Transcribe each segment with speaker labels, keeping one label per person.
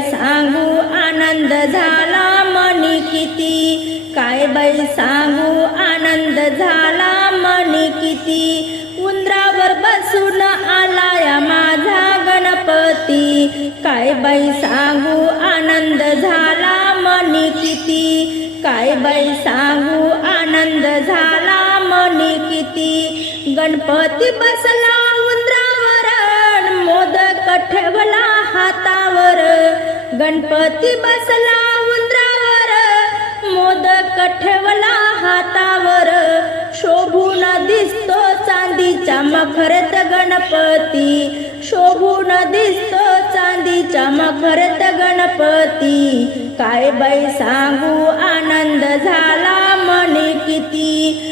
Speaker 1: सांगू आनंद झाला मनी किती? काय बाई सांगू आनंद झाला मनी किती? उंदरावर बसून आलाया माझा गणपती. काय बाई सांगू आनंद झाला मनी किती? काय बाई सांगू आनंद झाला मनी किती? गणपती बसला गणपती बसला उंदरावर मोदक ठेवला हातावर. शोभून दिसतो चांदीच्या मखरत गणपती. शोभून दिसतो चांदीच्या मखरत गणपती. काय बाई सांगू आनंद झाला मने किती.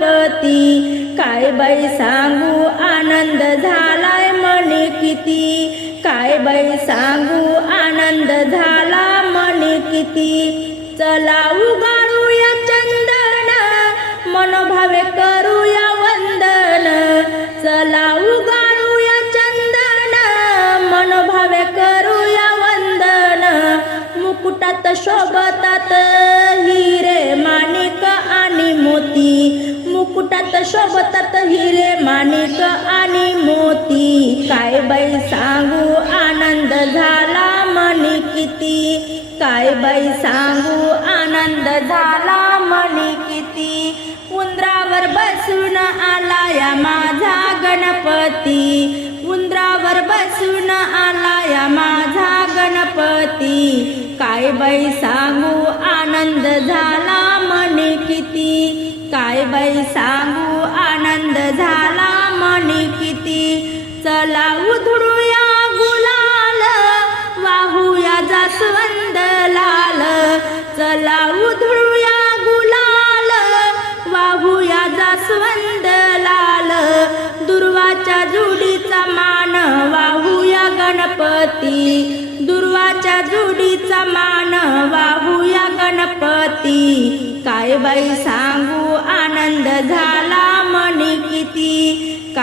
Speaker 1: गणपती काय बाई सांगू आनंद झालाय मने किती. काय बाई सांगू आनंद झाला मने किती. चला उगाळूया चंदन मनोभावे करूया वंदन. चला उगाळूया चंदन मनोभावे करूया वंदन. मुकुटात शोभतात. मुकुटात शोभतात हिरे माणिक आणि मोती. काय बाई सांगू आनंद झाला मणी किती काय बाई सांगू आनंद झाला मणी किती उंदरावर बसून आलाया माझा गणपती. उंदरावर बसून आलाया माझा गणपती. काय बाई सांगू आनंद झाला बाई सांगू आनंद झाला मनी किती? चला उधळूया गुलाल वाहूया जास्वंद लाल. चला उधळूया गुलाल वाहूया जास्वंद लाल. दुर्वाच्या जुडीचा मान वाहूया गणपती. दुर्वाच्या जुडीचा मान वाहूया गणपती. काय बाई सांग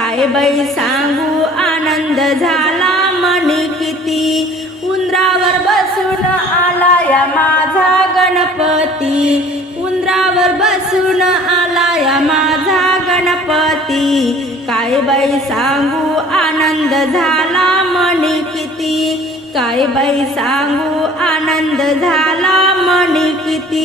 Speaker 1: काय बाई सांगू? आनंद झाला मनी किती उंदरावर बसून आलाया माझा गणपती. उंदरावर बसून आलाया माझा गणपती. काय बाई सांगू? आनंद झाला मनी किती काय बाई सांगू? आनंद झाला मनी किती